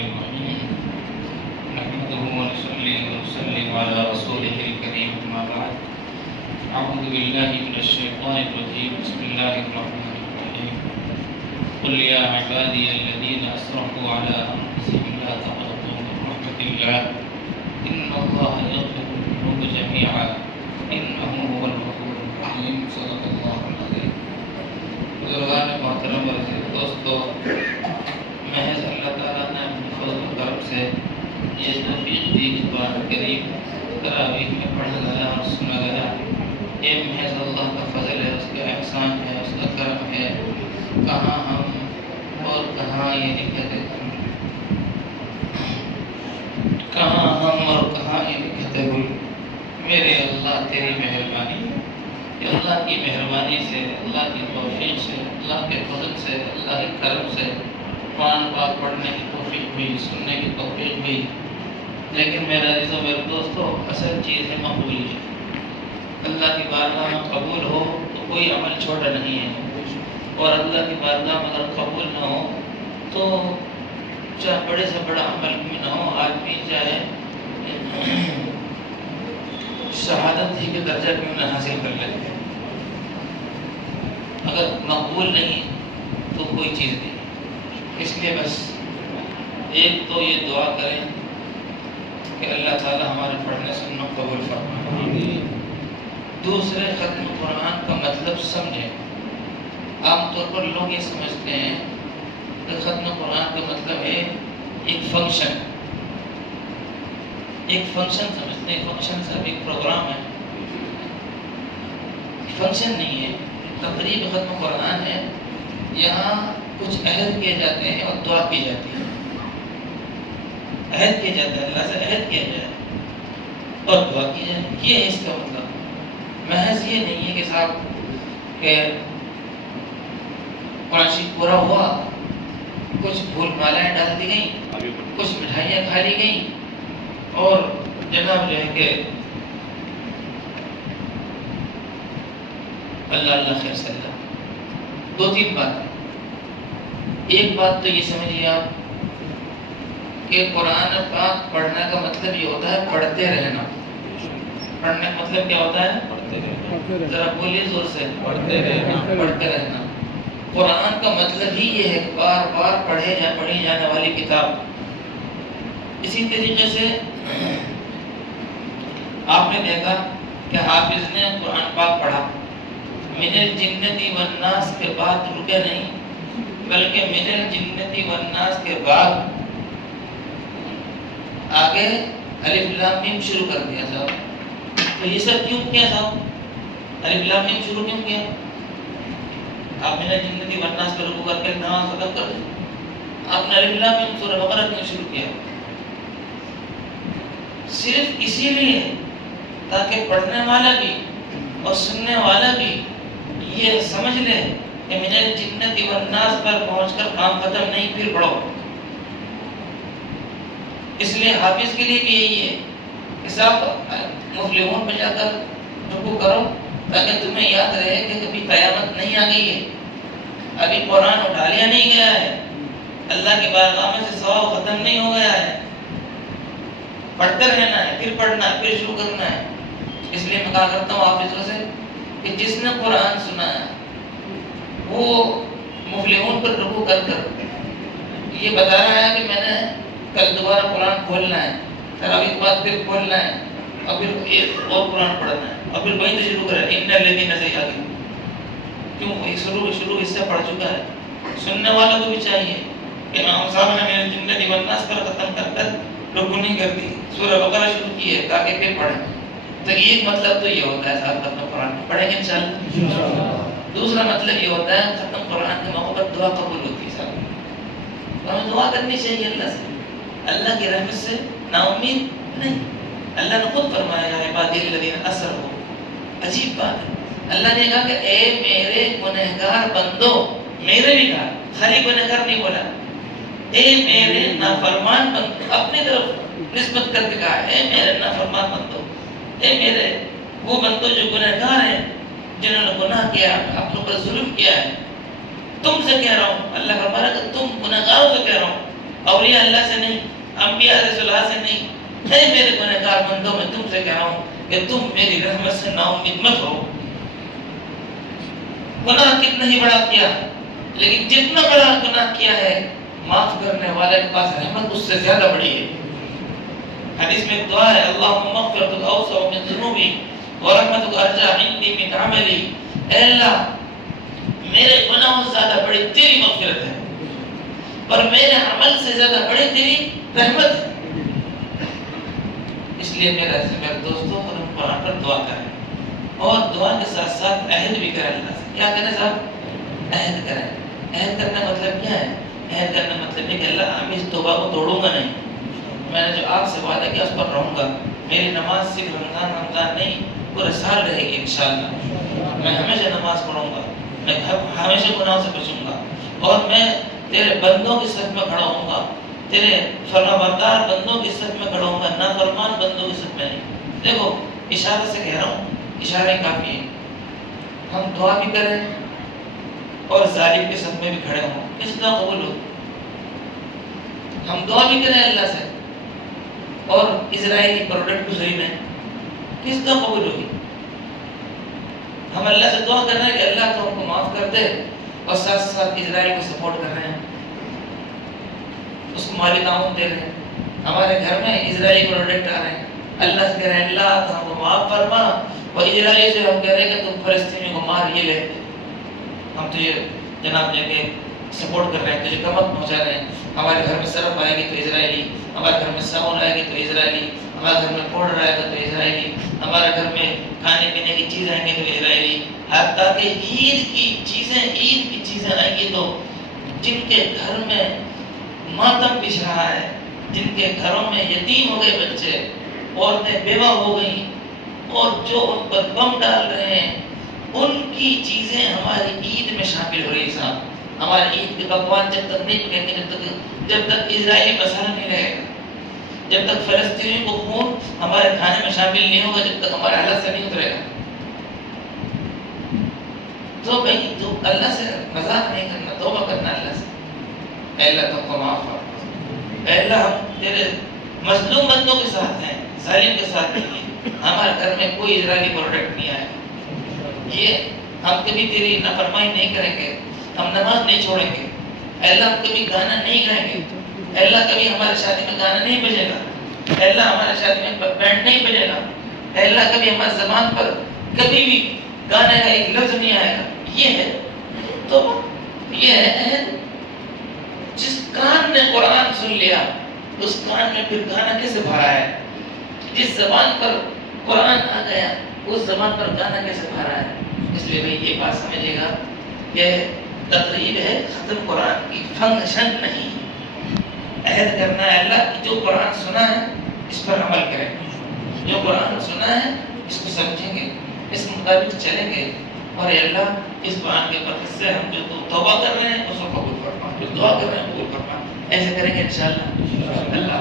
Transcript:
الرحيم نحمده ونصلي ونسلم على رسوله الكريم أما بعد أعوذ بالله من الشيطان الرجيم بسم الله الرحمن الرحيم قل يا عبادي الذين أسرفوا على أنفسهم لا تقنطوا من رحمة الله إن الله يغفر الذنوب جميعا إنه هو الغفور الرحيم صدق الله العظيم. بزرگان محترم اور دوستو، محض اللہ تعالیٰ نے اپنے فضل و کرم سے یہ توفیق دی کہ قرآن کریم تراویح میں پڑھا گیا اور سنا گیا. یہ محض اللہ کا فضل ہے، اس کا احسان ہے، اس کا کرم ہے. کہاں ہم اور کہاں یہ لکھے تھے کہاں ہم اور کہاں یہ لکھے تھے میرے اللہ تیری مہربانی. اللہ کی مہربانی سے، اللہ کی توفیق سے، اللہ کے فضل سے، اللہ کے کرم سے قرآن پاک پڑھنے کی توفیق ہوئی، سننے کی توفیق ہوئی. لیکن میرے عزیزوں میرے دوستو، اصل چیز ہے مقبولیت. اللہ کی بارگاہ میں قبول ہو تو کوئی عمل چھوٹا نہیں ہے، اور اللہ کی بارگاہ میں اگر قبول نہ ہو تو چاہے بڑے سے بڑا عمل بھی نہ ہو، آدمی چاہے شہادت ہی کے درجہ کیوں نہ حاصل کر لیتے، اگر مقبول نہیں تو کوئی چیز نہیں. اس لیے بس ایک تو یہ دعا کریں کہ اللہ تعالی ہمارے پڑھنے سننے قبول فرمائے. دوسرے، ختم قرآن کا مطلب سمجھیں. عام طور پر لوگ یہ سمجھتے ہیں کہ ختم قرآن کا مطلب ہے ایک فنکشن سمجھتے ہیں. فنکشن صرف ایک پروگرام ہے، فنکشن نہیں ہے. تقریب ختم قرآن ہے، یہاں کچھ عہد کیے جاتے ہیں اور دعا کی جاتی ہے. عہد کیا جاتا ہے، اللہ سے عہد کیا جائے اور دعا کی جائے. یہ ہے اس کا مطلب. محض یہ نہیں ہے کہ صاحب کہ قرآن شریف پورا ہوا، کچھ پھول مالائیں ڈال دی گئیں، کچھ مٹھائیاں کھا لی گئیں، اور جناب جو ہے کہ اللہ اللہ خیر صلی اللہ. دو تین باتیں. ایک بات تو یہ سمجھیے آپ کہ قرآن پاک پڑھنے کا مطلب یہ ہوتا ہے پڑھتے رہنا. پڑھنے کا مطلب کیا ہوتا ہے؟ پڑھتے رہنا. ذرا بولیے زور سے. پڑھتے رہنا. قرآن کا مطلب ہی یہ ہے کہ بار بار پڑھی جانے والی کتاب. اسی طریقے سے آپ نے دیکھا کہ حافظ نے قرآن پاک پڑھا، من الجنتی والناس کے بعد رکے نہیں، بلکہ من الجنتی والناس کے بعد آگے الف لام میم شروع کر دیا صاحب. تو یہ سب کیوں کیا صاحب؟ الف لام میم شروع کیوں کیا؟ آپ من الجنتی والناس کا رکوع کر کے نماز ختم کر دیں. آپ نے الف لام میم سورہ بقرہ کیوں شروع کیا؟ صرف اسی لیے تاکہ پڑھنے والا بھی اور سننے والا بھی یہ سمجھ لے کہ من الجنتی والناس پر پہنچ کر کام ختم نہیں، پھر پڑھو. اس لیے حافظ کے لیے بھی یہی ہے کہ صاحب مفلحون پہ جا کر رکوع کرو تاکہ تمہیں یاد رہے کہ کبھی قیامت نہیں آ گئی ہے، ابھی قرآن اٹھا لیا نہیں گیا ہے، اللہ کی بارگاہ میں سے ثواب ختم نہیں ہو گیا ہے. پڑھتے رہنا ہے، پھر پڑھنا ہے، پھر شروع کرنا ہے. اس لیے میں کہا کرتا ہوں حافظوں سے کہ جس نے قرآن سنا ہے وہ مفلحون پر رکوع کر کر یہ بتا رہا ہے کہ میں نے کل دوبارہ قرآن کھولنا ہے، تراویح کے بعد پھر کھولنا ہے، اور پھر ایک اور قرآن پڑھنا ہے، اور پھر وہیں سے شروع کرے ان الذین زیادوا. کیوں؟ شروع اس سے پڑھ چکا ہے. سننے والوں کو بھی چاہیے کہ امام صاحب نے میرے جنتی والناس پر ختم کر کر رکوع نہیں کر دی، سورہ بقرہ شروع کی ہے تاکہ پھر پڑھیں. تو ایک مطلب تو یہ ہوتا ہے صاحب ختم قرآن پڑھیں گے انشاءاللہ. دوسرا مطلب یہ ہوتا ہے ختم قرآن کے موقع پر دعا قبول ہوتی ہے صاحب. تو ہمیں دعا کرنی چاہیے اللہ سے، اللہ کی رحمت سے نا امید نہیں. اللہ نے خود فرمایا یا عبادی الذین اسرفوا. عجیب بات ہے، اللہ نے کہا کہ اے میرے گنہگار بندو، میرے بھی کہا، خالی گنہگار نہیں بولا، اے میرے نافرمان بندو. اپنی طرف نسبت کر کے کہا اے میرے نافرمان بندو، اے میرے وہ بندو جو گنہگار ہیں، جنہوں نے گناہ کیا، اپنے اوپر ظلم کیا ہے. تم سے کہہ رہا ہوں، اللہ فرما رہا ہے کہ تم گنہگاروں سے کہہ رہا ہوں اولیاء اللہ سے نہیں، انبیاء رسول اللہ سے نہیں، اے میرے گنہگار بندوں، میں تم سے کہہ رہا ہوں کہ تم میری رحمت سے نا امید مت ہو۔ گناہ کتنا ہی بڑا کیا، لیکن جتنا بڑا گناہ کیا ہے معاف کرنے والے کے پاس رحمت اس سے زیادہ بڑی ہے۔ حدیث میں ایک دعا ہے، اللہم مغفرتک اوسع من ذنوبی ورحمتک ارجع عندی من عملی، اے اللہ میرے گناہوں سے زیادہ بڑی تیری مغفرت ہے اور میرے عمل سے زیادہ بڑی تیری رحمت ہے۔ اس لیے میرے دوستوں ہم قرآن پر دعا کریں اور دعا کے ساتھ ساتھ عہد بھی کریں اللہ سے۔ کیا کریں صاحب؟ عہد کریں۔ عہد کرنے کا مطلب کیا ہے؟ عہد کرنے کا مطلب یہ کہ اللہ میں اس توبہ کو توڑوں گا نہیں، میں نے جو آپ سے وعدہ کیا اس پر رہوں گا۔ میری نماز صرف رمضان نہیں پورے سال رہے گی انشاءاللہ۔ میں ہمیشہ نماز پڑھوں گا، میں ہمیشہ گناہوں سے بچوں گا اور میں تیرے بندوں کی صف میں کھڑا ہوں گا، تیرے فرمانبردار بندوں کی صف میں کھڑا ہوں گا، نافرمان بندوں کی صف میں نہیں۔ دیکھو اشارے سے کہہ رہا ہوں، اشارے کافی ہیں۔ ہم دعا بھی کریں اور ظالم کے صف میں بھی کھڑے ہوں، کس دعا قبول ہو؟ ہم دعا بھی کریں اللہ سے اور اسرائیلی پروڈکٹ گزری میں، کس دعا قبول ہوگی؟ ہم اللہ سے دعا کر رہے ہیں کہ اللہ تو ہم کو معاف کر دے اور ساتھ ساتھ اسرائیل کو سپورٹ کر رہے ہیں، اس کو مالی تعاون دے رہے ہیں، ہمارے گھر میں اسرائیلی پروڈکٹ آ رہے ہیں، اللہ سے کہہ رہے ہیں اللہ تو ہم کو معاف فرما، اور اسرائیلی سے ہم کہہ رہے ہیں کہ تم فلسطینیوں کو مار، یہ لے ہم تجھے جناب لے کے سپورٹ کر رہے ہیں، تجھے کمک پہنچا رہے ہیں۔ ہمارے گھر میں صرف آئے گی تو اسرائیلی، ہمارے گھر میں صابن آئے گی تو اسرائیلی، ہمارے گھر میں پاؤڈر آئے گا تو اسرائیلی، ہمارے گھر میں کھانے پینے کی چیز آئیں گی تو اسرائیلی، حتیٰ کہ عید کی چیزیں آئیں گی تو جن کے گھر میں ماتم پچھ رہا ہے، جن کے گھروں میں یتیم ہو گئے بچے، عورتیں بیوہ ہو گئیں اور جو ان پر بم ڈال رہے ہیں، ان کی چیزیں ہماری عید میں شامل ہو رہی صاحب۔ ہمارے عید کے پکوان جب تک نہیں پکیں گے، جب تک اسرائیلی مسئلہ نہیں رہے گا، جب تک فلسطینیوں کو خون ہمارے کھانے میں شامل نہیں ہوگا، جب تک ہمارے حالت سے نہیں اترے گا۔ تو بھائی تو اللہ سے مذاق نہیں کرنا، توبہ کرنا اللہ سے، اے اللہ تم کو معاف کر، اے اللہ ہم تیرے مظلوم بندوں کے ساتھ ہیں، ظالم کے ساتھ نہیں ہیں، ہمارے گھر میں کوئی اسرائیلی پروڈکٹ نہیں آئے، یہ ہم کبھی تیری نافرمانی نہیں کریں گے، ہم نماز نہیں چھوڑیں گے، اے اللہ ہم کبھی گانا نہیں گائیں گے، اے اللہ کبھی ہمارے شادی میں گانا نہیں بجے گا، اے اللہ ہمارے شادی میں بینڈ نہیں بجے گا، اے اللہ کبھی ہمارے زبان پر کبھی بھی گانے کا ایک لفظ نہیں آئے گا۔ یہ ہے تو یہ ہے جس کان نے قرآن سن لیا اس کان میں پھر گانا کیسے بھرا ہے، جس زبان پر قرآن آ گیا اس زبان پر گانا کیسے بھرا ہے۔ اس لیے بھائی یہ بات سمجھے گا کہ تقریب ہے ختم قرآن کی، فنکشن نہیں۔ عہد کرنا ہے اللہ کی جو قرآن سنا ہے اس پر عمل کریں، جو قرآن سنا ہے اس کو سمجھیں گے، اس مطابق چلیں گے، اور اے اللہ اس قرآن کے برکت سے ہم جو توبہ کر رہے ہیں اس کو قبول فرما، جو دعا کر رہے ہیں قبول فرما، ایسے کریں گے انشاءاللہ۔ اللہ